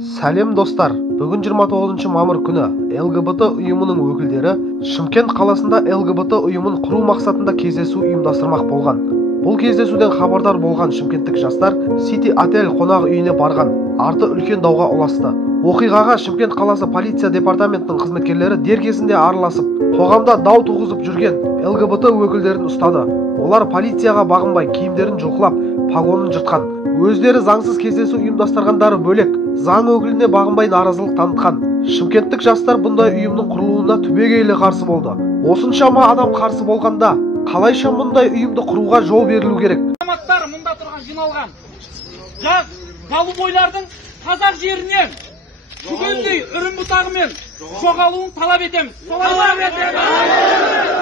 Сәлем достар, бүгін 29 мамыр күні ЛГБТ ұйымының өкілдері Шымкент қаласында ЛГБТ ұйымын құру мақсатында кездесу ұйымдастырмақ болған. Бұл кездесуден хабардар болған шымкенттік жастар City Отель қонақ үйіне барған, арты үлкен дауға ұласты. Оқиғаға Шымкент қаласы полиция департаментінің қызметкерлері дер кезінде араласып, қоғамда дау туғызып жүрген ЛГБТ өкілдерін ұстады. Олар полицияға бағынбай киімдерін жұлқылап, погонын жыртқан. Өздері заңсыз кездесу ұйымдастырғандары бөлек, заң өкіліне бағынбай наразылық танытқан. Шымкенттік жастар бұндай ұйымның құрылуына түбегейлі қарсы болды. Осыншама адам қарсы болғанда, қалайша мұндай ұйымды құруға жол берілу керек? Азаматтар мұнда тұрған жиналған жас голубойлардың қазақ жерінен түгелдей үрім бұтағымен жоғалуын талап етеміз. Талап етеміз.